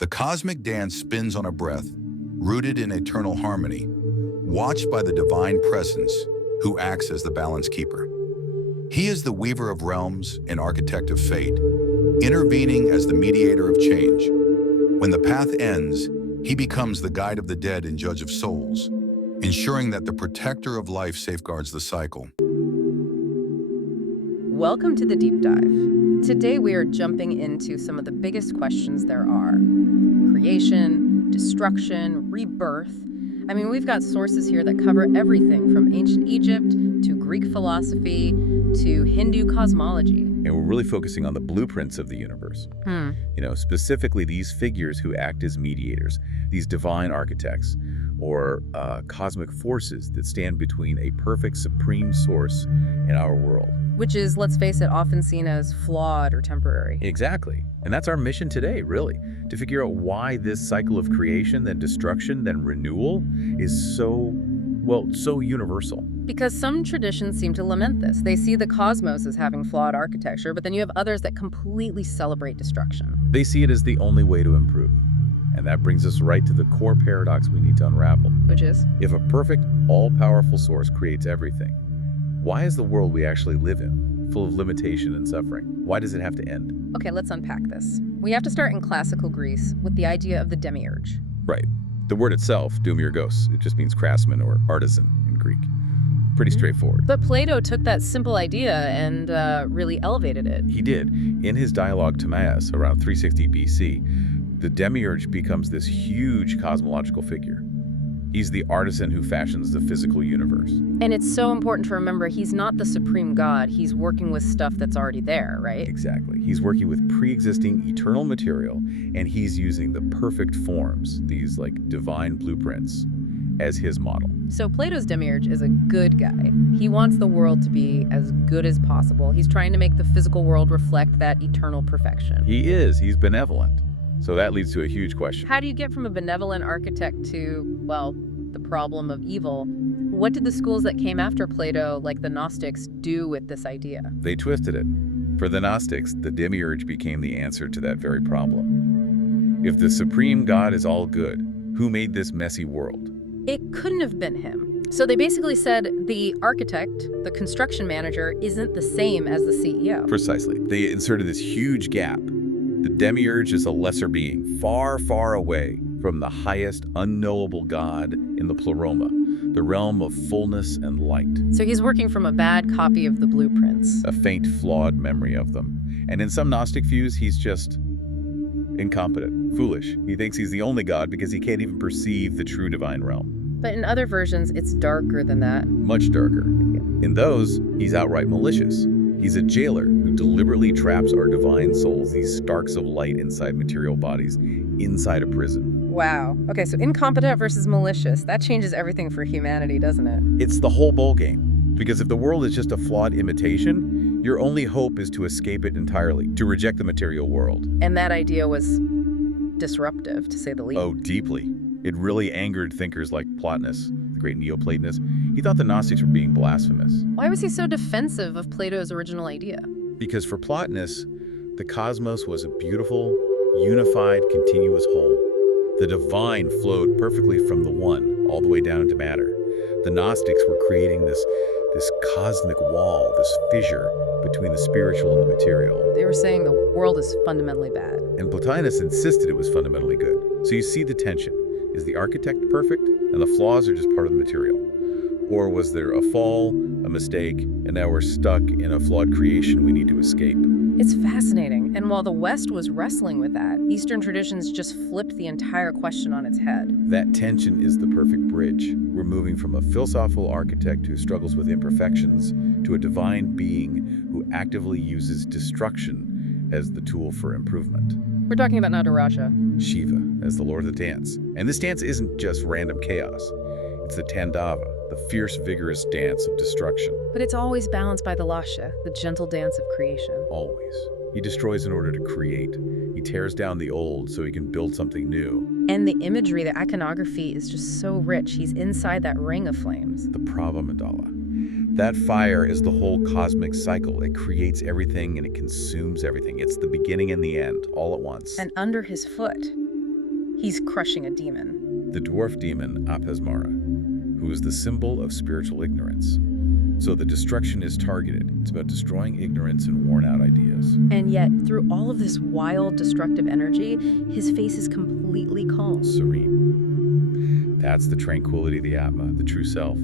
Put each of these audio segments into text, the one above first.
The cosmic dance spins on a breath, rooted in eternal harmony, watched by the divine presence who acts as the balance keeper. He is the weaver of realms and architect of fate, intervening as the mediator of change. When the path ends, he becomes the guide of the dead and judge of souls, ensuring that the protector of life safeguards the cycle. Welcome to the Deep Dive. Today we are jumping into some of the biggest questions there are. Creation, destruction, rebirth. I mean, we've got sources here that cover everything from ancient Egypt to Greek philosophy to Hindu cosmology. And we're really focusing on the blueprints of the universe. Specifically these figures who act as mediators, these divine architects, or cosmic forces that stand between a perfect supreme source and our world. Which is, let's face it, often seen as flawed or temporary. Exactly. And that's our mission today, really, to figure out why this cycle of creation, then destruction, then renewal is so universal. Because some traditions seem to lament this. They see the cosmos as having flawed architecture, but then you have others that completely celebrate destruction. They see it as the only way to improve. And that brings us right to the core paradox we need to unravel. Which is? If a perfect, all-powerful source creates everything, why is the world we actually live in full of limitation and suffering? Why does it have to end? Okay, let's unpack this. We have to start in classical Greece with the idea of the demiurge. Right. The word itself, doumyrgos, it just means craftsman or artisan in Greek. Pretty straightforward. But Plato took that simple idea and really elevated it. He did. In his dialogue Timaeus, around 360 BC, the demiurge becomes this huge cosmological figure. He's the artisan who fashions the physical universe. And it's so important to remember he's not the supreme god. He's working with stuff that's already there, right? Exactly. He's working with pre-existing eternal material, and he's using the perfect forms, these like divine blueprints, as his model. So Plato's demiurge is a good guy. He wants the world to be as good as possible. He's trying to make the physical world reflect that eternal perfection. He is. He's benevolent. So that leads to a huge question. How do you get from a benevolent architect to, well, the problem of evil? What did the schools that came after Plato, like the Gnostics, do with this idea? They twisted it. For the Gnostics, the demiurge became the answer to that very problem. If the supreme god is all good, who made this messy world? It couldn't have been him. So they basically said the architect, the construction manager, isn't the same as the CEO. Precisely. They inserted this huge gap. The demiurge is a lesser being, far, far away from the highest unknowable god in the pleroma, the realm of fullness and light. So he's working from a bad copy of the blueprints. A faint, flawed memory of them. And in some Gnostic views, he's just incompetent, foolish. He thinks he's the only god because he can't even perceive the true divine realm. But in other versions, it's darker than that. Much darker. In those, he's outright malicious. He's a jailer who deliberately traps our divine souls, these sparks of light inside material bodies, inside a prison. Wow. Okay, so incompetent versus malicious. That changes everything for humanity, doesn't it? It's the whole ball game. Because if the world is just a flawed imitation, your only hope is to escape it entirely, to reject the material world. And that idea was disruptive, to say the least. Oh, deeply. It really angered thinkers like Plotinus, the great Neoplatonist. He thought the Gnostics were being blasphemous. Why was he so defensive of Plato's original idea? Because for Plotinus, the cosmos was a beautiful, unified, continuous whole. The divine flowed perfectly from the one all the way down into matter. The Gnostics were creating this cosmic wall, this fissure between the spiritual and the material. They were saying the world is fundamentally bad. And Plotinus insisted it was fundamentally good. So you see the tension. Is the architect perfect, and the flaws are just part of the material? Or was there a fall, a mistake, and now we're stuck in a flawed creation we need to escape? It's fascinating. And while the West was wrestling with that, Eastern traditions just flipped the entire question on its head. That tension is the perfect bridge. We're moving from a philosophical architect who struggles with imperfections to a divine being who actively uses destruction as the tool for improvement. We're talking about Nataraja. Shiva as the lord of the dance. And this dance isn't just random chaos. It's the Tandava, the fierce, vigorous dance of destruction. But it's always balanced by the Lasha, the gentle dance of creation. Always. He destroys in order to create. He tears down the old so he can build something new. And the imagery, the iconography is just so rich. He's inside that ring of flames. The Prava Mandala. That fire is the whole cosmic cycle. It creates everything and it consumes everything. It's the beginning and the end, all at once. And under his foot, He's crushing a demon. The dwarf demon Apesmara, who is the symbol of spiritual ignorance. So the destruction is targeted. It's about destroying ignorance and worn-out ideas. And yet, through all of this wild, destructive energy, his face is completely calm. Serene. That's the tranquility of the Atma, the true self.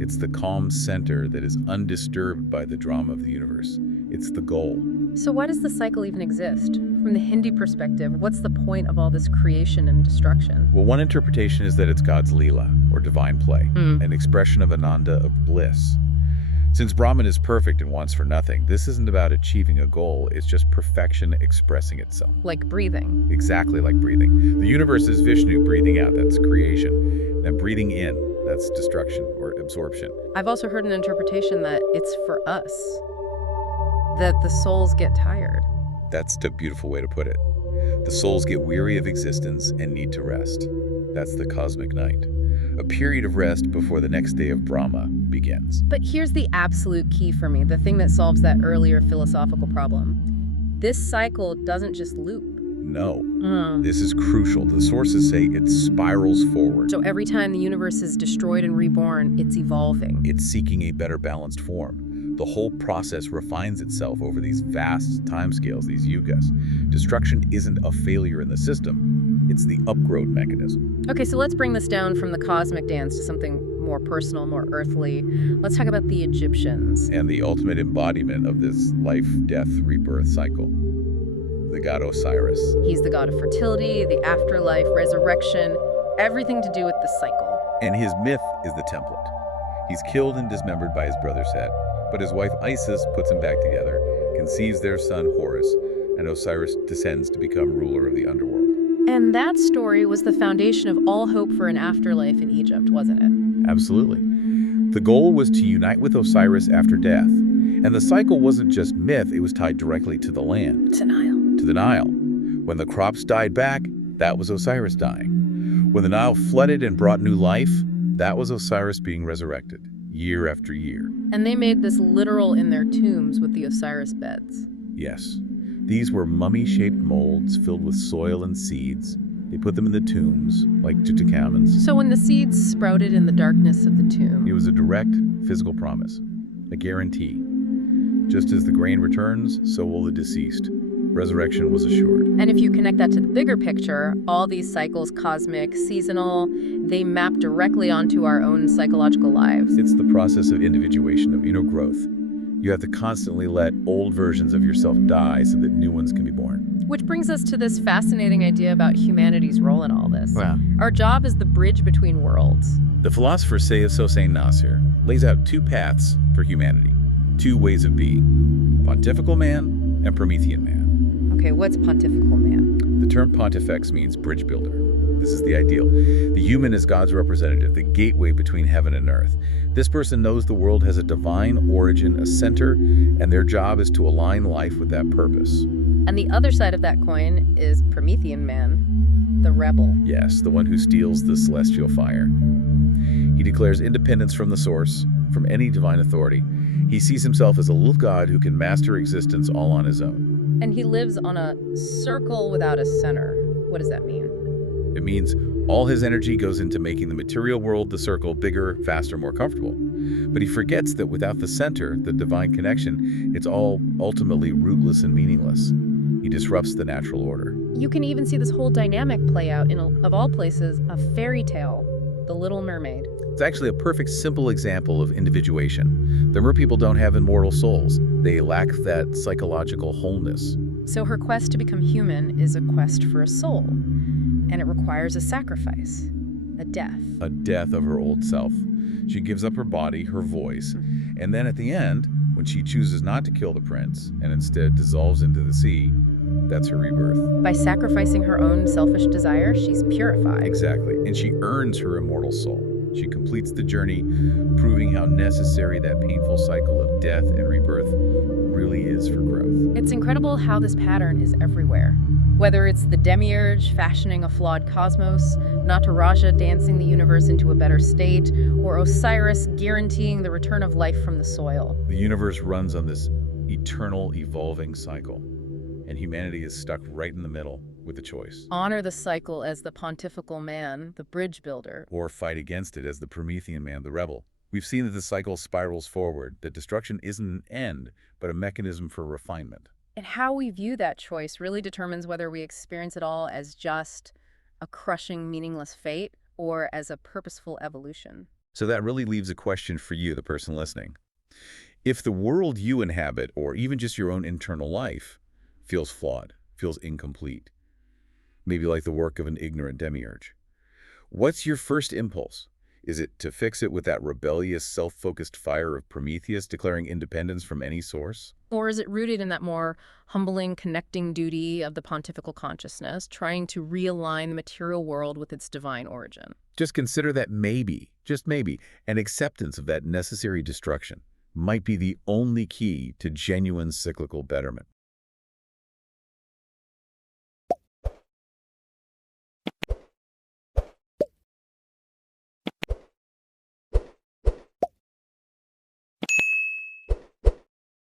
It's the calm center that is undisturbed by the drama of the universe. It's the goal. So why does the cycle even exist? From the Hindi perspective, what's the point of all this creation and destruction? Well, one interpretation is that it's God's Leela, or divine play, an expression of Ananda, of bliss. Since Brahman is perfect and wants for nothing, this isn't about achieving a goal, it's just perfection expressing itself. Like breathing. Exactly like breathing. The universe is Vishnu breathing out, that's creation. And breathing in, that's destruction or absorption. I've also heard an interpretation that it's for us, that the souls get tired. That's the beautiful way to put it. The souls get weary of existence and need to rest. That's the cosmic night. A period of rest before the next day of Brahma begins. But here's the absolute key for me, the thing that solves that earlier philosophical problem. This cycle doesn't just loop. No, this is crucial. The sources say it spirals forward. So every time the universe is destroyed and reborn, it's evolving. It's seeking a better balanced form. The whole process refines itself over these vast timescales, these yugas. Destruction isn't a failure in the system, it's the upgrowth mechanism. Okay, so let's bring this down from the cosmic dance to something more personal, more earthly. Let's talk about the Egyptians. And the ultimate embodiment of this life, death, rebirth cycle. The god Osiris. He's the god of fertility, the afterlife, resurrection, everything to do with the cycle. And his myth is the template. He's killed and dismembered by his brother Set, but his wife Isis puts him back together, conceives their son Horus, and Osiris descends to become ruler of the underworld. And that story was the foundation of all hope for an afterlife in Egypt, wasn't it? Absolutely. The goal was to unite with Osiris after death. And the cycle wasn't just myth, it was tied directly to the land. To Nile. To the Nile. When the crops died back, that was Osiris dying. When the Nile flooded and brought new life, that was Osiris being resurrected, year after year. And they made this literal in their tombs with the Osiris beds. Yes. These were mummy-shaped molds filled with soil and seeds. They put them in the tombs, like Tutankhamun's. So when the seeds sprouted in the darkness of the tomb, It was a direct physical promise, a guarantee. Just as the grain returns, so will the deceased. Resurrection was assured. and if you connect that to the bigger picture, all these cycles, cosmic, seasonal, they map directly onto our own psychological lives. It's the process of individuation, of inner growth. You have to constantly let old versions of yourself die so that new ones can be born. Which brings us to this fascinating idea about humanity's role in all this. Wow. Our job is the bridge between worlds. The philosopher Sayyiv Hossein Nasir lays out two paths for humanity, two ways of being, pontifical man and Promethean man. Okay, what's pontifical man? The term pontifex means bridge builder. This is the ideal. The human is God's representative, the gateway between heaven and earth. This person knows the world has a divine origin, a center, and their job is to align life with that purpose. And the other side of that coin is Promethean man, the rebel. Yes, the one who steals the celestial fire. He declares independence from the source, from any divine authority. He sees himself as a little god who can master existence all on his own. And he lives on a circle without a center. What does that mean? It means all his energy goes into making the material world, the circle, bigger, faster, more comfortable. But he forgets that without the center, the divine connection, it's all ultimately rootless and meaningless. He disrupts the natural order. You can even see this whole dynamic play out in, of all places, a fairy tale, The Little Mermaid. It's actually a perfect, simple example of individuation. The merpeople don't have immortal souls. They lack that psychological wholeness. So her quest to become human is a quest for a soul, and it requires a sacrifice, a death. A death of her old self. She gives up her body, her voice, and then at the end, when she chooses not to kill the prince and instead dissolves into the sea, that's her rebirth. By sacrificing her own selfish desire, she's purified. Exactly, and she earns her immortal soul. She completes the journey, proving how necessary that painful cycle of death and rebirth really is for growth. It's incredible how this pattern is everywhere. Whether it's the demiurge fashioning a flawed cosmos, Nataraja dancing the universe into a better state, or Osiris guaranteeing the return of life from the soil. The universe runs on this eternal, evolving cycle. and humanity is stuck right in the middle with a choice. Honor the cycle as the pontifical man, the bridge builder. Or fight against it as the Promethean man, the rebel. We've seen that the cycle spirals forward, that destruction isn't an end, but a mechanism for refinement. And how we view that choice really determines whether we experience it all as just a crushing, meaningless fate or as a purposeful evolution. So that really leaves a question for you, the person listening. If the world you inhabit, or even just your own internal life, feels flawed, feels incomplete, maybe like the work of an ignorant demiurge, what's your first impulse? Is it to fix it with that rebellious, self-focused fire of Prometheus declaring independence from any source? Or is it rooted in that more humbling, connecting duty of the pontifical consciousness, trying to realign the material world with its divine origin? Just consider that maybe, just maybe, an acceptance of that necessary destruction might be the only key to genuine cyclical betterment.